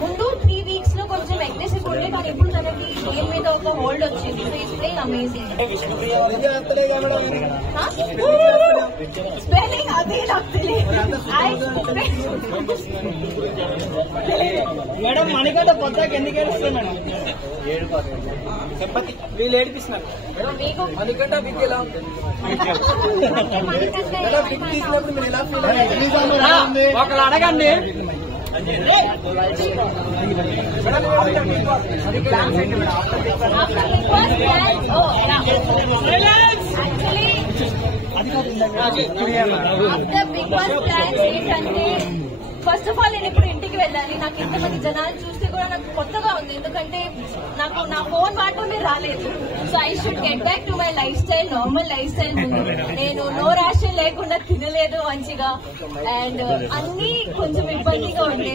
ముందు 3 weeks లో కొంచెం అగ్రెసివ్ ఉండే కానీ ఇప్పుడు తనకి గేమ్ మీద ఒక హోల్డ్ వచ్చింది. So is playing amazing. Spelling అదే నాకు తెలియదు. మేడం మణికంట పొద్దాకి ఎందుకు ఏడుస్తుంది మేడం? చెప్పతి వీళ్ళు ఏడిపిస్తున్నారు. మణికంట బిగ్ ఎలా ఉంటుంది? ఒకళ్ళు అడగండి. ఫస్ట్ ఆఫ్ ఆల్ నేను ఇప్పుడు ఇంటికి వెళ్ళాలి. నాకు ఇంతమంది జనాలు చూస్తే కూడా నాకు కొత్తగా ఉంది. ఎందుకంటే నాకు నా ఫోన్ వాడటమే రాలేదు. So I should get back to my life style, normal life style. నేను నో రేషన్ లేకుండా తినలేదు మంచిగా అండ్ అన్ని కొంచెం ఇబ్బందిగా ఉండే.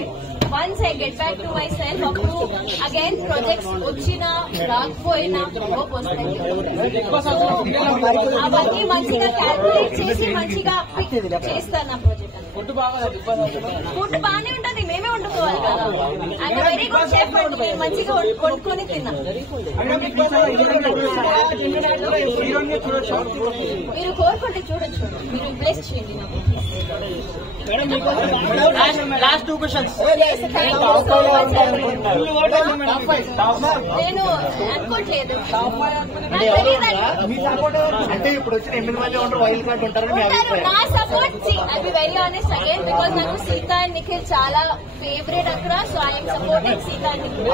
Once I get back to my self అప్పుడు అగైన్ ప్రాజెక్ట్స్ వచ్చినా రాకపోయినా అవన్నీ మంచిగా క్యాల్కులేట్ చేసి మంచిగా చేస్తాను నా ప్రాజెక్ట్. ఫుడ్ బాగానే ఉంటది, మేమే వండుకోవాలి కదా. అండ్ వెరీ గుడ్ షెఫ్ అండి, నేను మంచిగా వండుకొని తిన్నా. మీరు కోరుకుంటే చూడొచ్చు, మీరు బ్లెస్ చేయండి నాకు. Last 2 questions. నేను అనుకోవట్లేదు. అంటే ఇప్పుడు వచ్చిన 8 మంది ఉంటారు, వైల్డ్ కార్డ్ ఉంటారు. నా support I be very honest again because నాకు సీత అండ్ నిఖిల్ చాలా ఫేవరెట్ అక్కడ. So I'm supporting Sita and Nikhil.